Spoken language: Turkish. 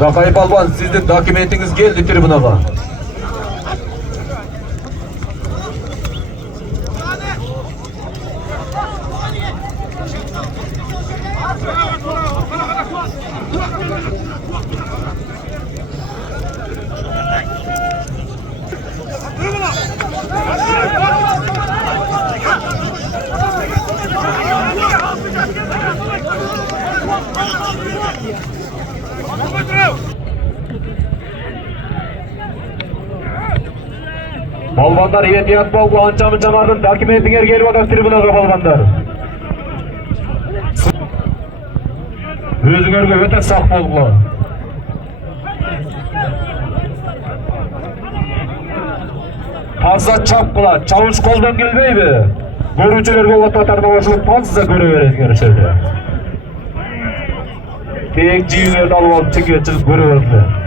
Rakay Balban, sizin dokumentiniz geldi tribunaga. Balbanlar ehtiyat bol, bu ançamın çamardın dokumentiniz gelip atar tribunaga balbanlar. Özüңөрgө öte sak bolgula. Fazla çapkıla, çavuş koldan gelmeybi. Görücülerge otatarına başılıp fazla göre verezger şöyle. Tek ciğerlerdi alıp çekiyor çıkıp göre verezger.